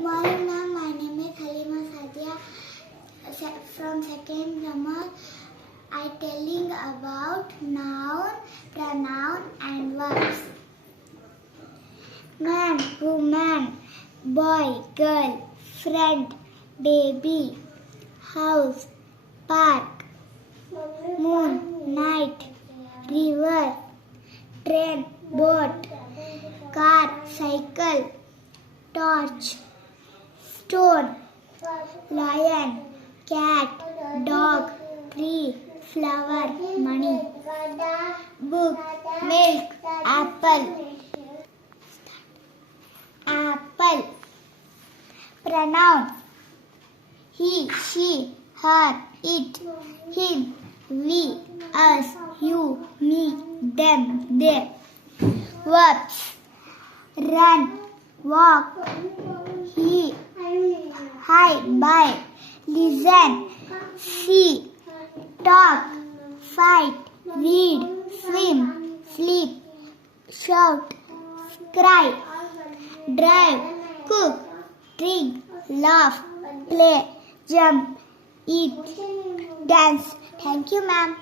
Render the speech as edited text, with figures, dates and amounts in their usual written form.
Morning, ma'am. My name is Halima Sadia from second grammar. I telling about noun, pronoun and verbs. Man, woman, boy, girl, friend, baby, house, park, moon, night, river, train, boat, car, cycle, torch, stone, lion, cat, dog, tree, flower, money, book, milk, apple, apple. Pronoun: he, she, her, it, him, we, us, you, me, them, they. Verbs: run, walk, he, hi, bye, listen, see, talk, fight, read, swim, sleep, shout, cry, drive, cook, drink, laugh, play, jump, eat, dance. Thank you, ma'am.